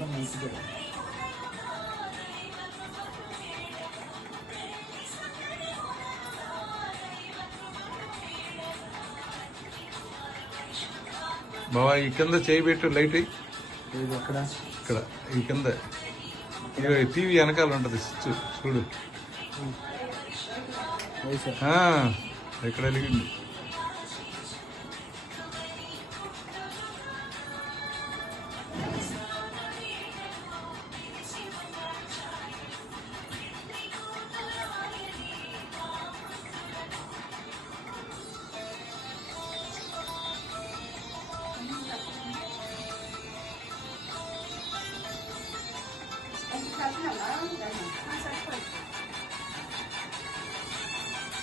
మంచిదే. బాబా ఈ కింద చేయి పెట్టు లైట్ ఎక్కడ? ఇక్కడ ఈ కింద టీవీ వెనకాల ఉంటుంది చూడు. ఇక్కడ వెలిగింది.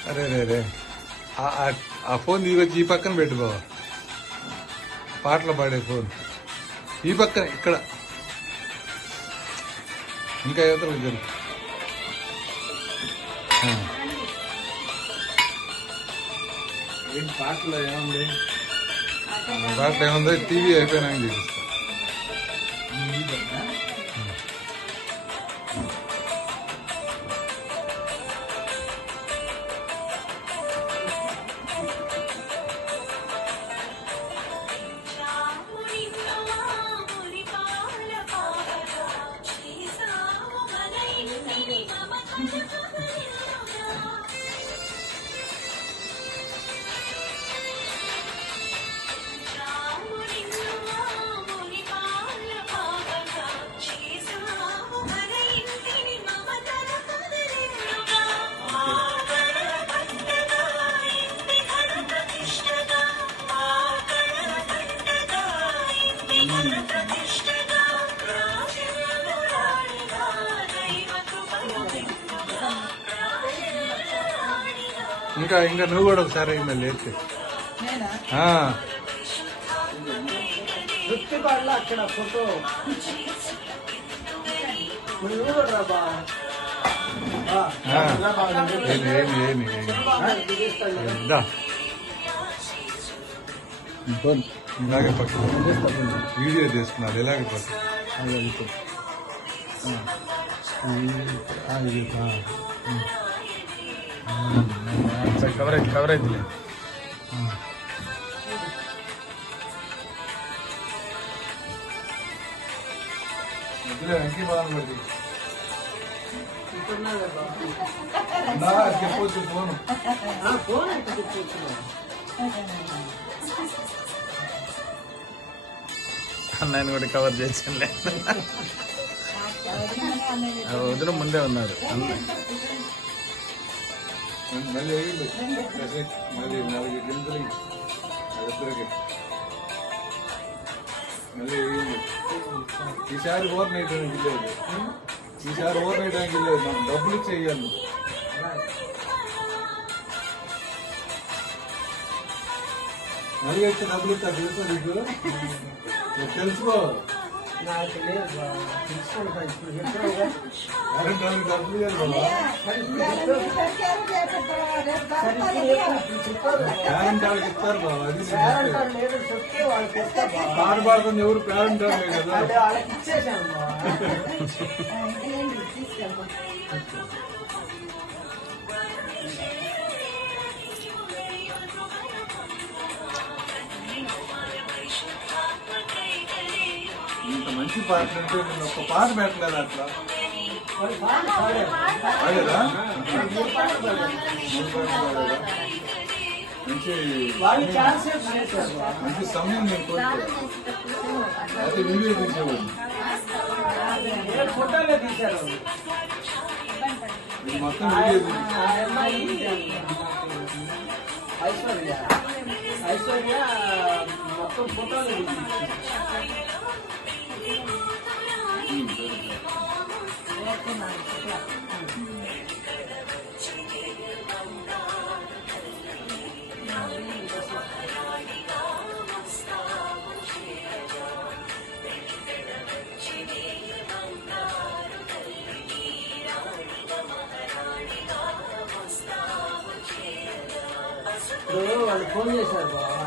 అరే రే రే ఆ ఫోన్ తీసుకొచ్చి ఈ పక్కన పెట్టు బాబా. పాటలు పాడే ఫోన్ ఈ పక్కన ఇక్కడ ఇంకా యువతలు జరుగు. పాటలో ఏముంది? పాటలు ఏముందో టీవీ అయిపోయినాక చూపిస్తా. ఇంకా ఇంకా నువ్వు కూడా ఒకసారి మళ్ళీ లేచి అక్కడ ఫోటో ఇలాగే పట్టు వీడియో చేస్తున్నారు. ఇలాగే పట్టు కవర్ అవుతుంది. వెంకీ బాగా పడి చెప్పొచ్చు ఫోన్ అన్నయ్యని కూడా కవర్ చేసాను. వదిన ముందే ఉన్నారు. మళ్ళీ మళ్ళీ 4 గింజలు అద్దరికి మళ్ళీ ఈసారి ఓవర్ నైట్ అనేది లేదు. ఈసారి ఓవర్ నైట్ అనేది లేదు. మనం డబ్బులు ఇచ్చేయాలి. మళ్ళీ వచ్చి డబ్బులు ఇస్తా తెలుసా నీకు? తెలుసుకో. డబ్బులు ఇవ్వాలి పేరెంట్ వాళ్ళకి ఇస్తారు బాబు. అది పాట పాడుతుంది ఎవరు పేరెంట్ వాళ్ళే కదా. ఇంత మంచి పాట అంటే నేను ఒక్క పాట పెట్టలేదు అట్లా. పాడేదా? మంచి సమయం నేను కోరుకోవాలి. అయితే వీడియో తీసేవాడిని. మొత్తం వీడియో ఐశ్వర్య మొత్తం ఫోటోలు వాళ్ళు ఫోన్ చేశారు బాబా.